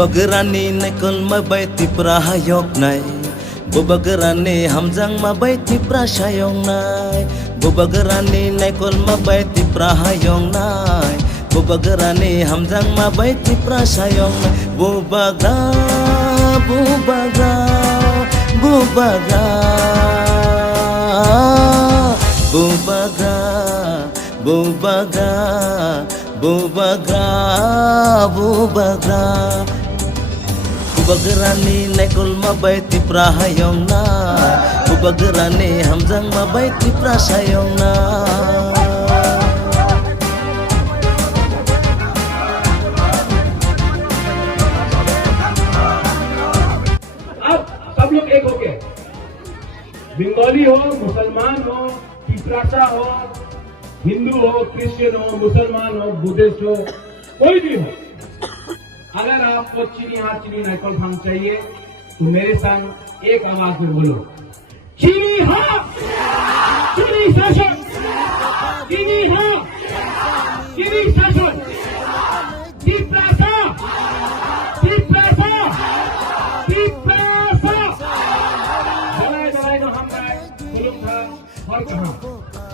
Bubagerani nekol mabay ti prahayok nay Bubagerani hamjang mabay ti prasayong nay Bubagerani nekol mabay ti prahayong nay Bubagerani hamjang mabay ti prasayong nay Bubaga, bubaga, bubaga Bubaga, bubaga, bubaga, bubaga Bubagerani nekol mabay ti prahayong na Bubagerani hamjang mabay ti prasayong na अब सब लोग एक हो गए, बंगाली हो, मुसलमान हो, तिपरासा हो, हिंदू हो, क्रिश्चियन हो, मुसलमान हो, बुद्धिस्ट हो, कोई भी हो, अगर आपको चीनी हाँ चीनी नकल भांग चाहिए तो मेरे संग एक आवाज में बोलो, चीनी हाँ, चीनी शासन, चीनी हाँ।